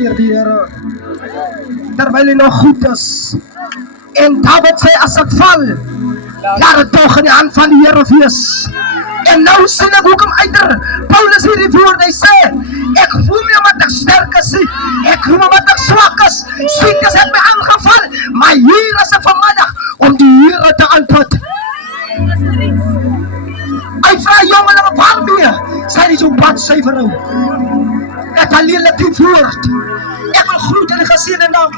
eer die Here. Terwyl hy nog goed is. En Dawid sê, as ek val, laat het toch in die hand van die Here wees. En nou sien ek hoekom Paulus hierdie woord, hy sê, ek voel nie omdat ek sterk is, ek voel omdat ek swak is, siektes het my aangeval, maar hier is ek vanmiddag, om die Here te antwoord. Hy vraag jongelinge, waarmee? Sy is jou pad suiwer hou. Ek alleenlik die woord. Ek wil groet in die geseënde naam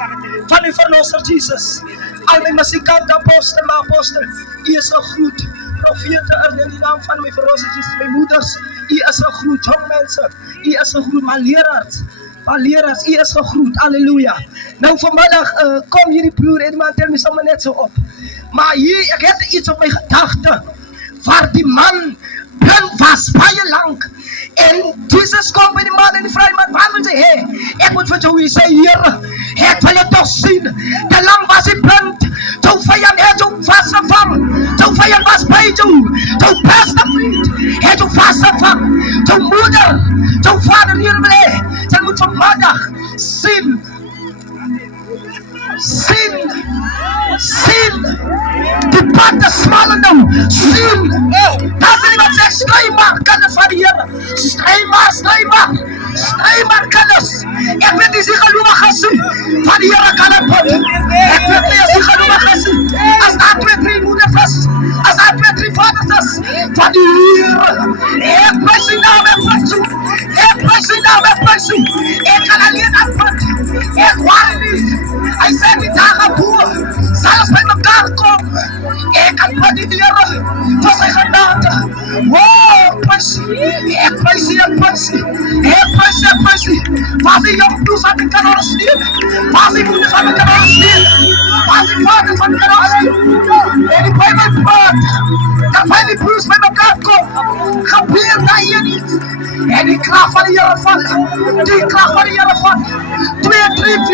van die verlosser Jesus. Al my musikante, apostel, my apostel, u is 'n groet. Profete in die naam van my verlosser Jesus, my moeders, u is 'n groet. Jong mense, u is 'n groet. My leraars, u is 'n groet. Halleluja. Nou vanmiddag kom hierdie broer en man tel my sommer net so op. Maar hier, ek het iets op my gedagte, waar die man blind was, baie lang. En Jesus kom by die man en die vrye man, waar moet hy hê? Ek moet vir jou sê, Here, ek wil jou toch sien. Te lang was hy blind, jou vyand het jou vastgevang, jou vyand was by jou, jou beste vriend het jou vastgevang, jou moeder, jou vader hier wil hê, sy moet vanmiddag sien, die pad is smalle nou, sien, daar is iemand sê, strui maar, kinders van die Here, strui maar, kinders, ek weet nie, sy geloof is, van die Here kan het pad, ek weet nie, sy geloof is, as daar 2-3 moeders is, as daar 2-3 vaders is, van die Here, ek prijs die naam, ek kan alleen aan pad, ek waar nie, hy sê die dagen voor, zelfs bij mekaar kom, ek kan pad die Here, vir sy genade, wow, ek prijs die, was die jong bloes aan die kan ondersteun, was die moeders aan die kan ondersteun, was die vaders aan die kan ondersteun, en die bij my praat, dat wij die bloes bij mekaar kom, gebeur dat hier niet, en die kracht van die Here val, 2-3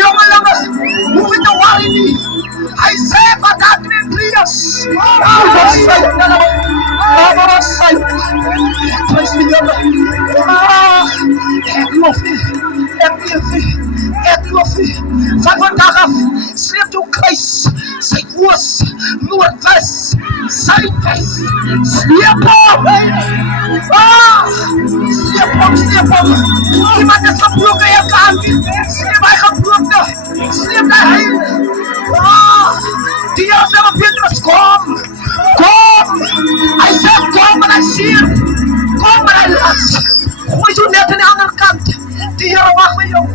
jongelinges, hoef je te worry nie, hy sê wat dat 2-3 is, prijs die Here, ek loof nie, van vandag af, sleep jou kruis, sy oos, noordwes, suidwes, sleep hom, iemand is gebroken, jy kan, sleep hy gebroken, sleep hy heil, die Here sê, Petrus, kom, hy sê, kom en hy sien, kom en hy las, gooi jou net aan die ander kant, die Here wag met jou,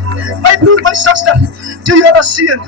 my broer, my suster, die Here seën.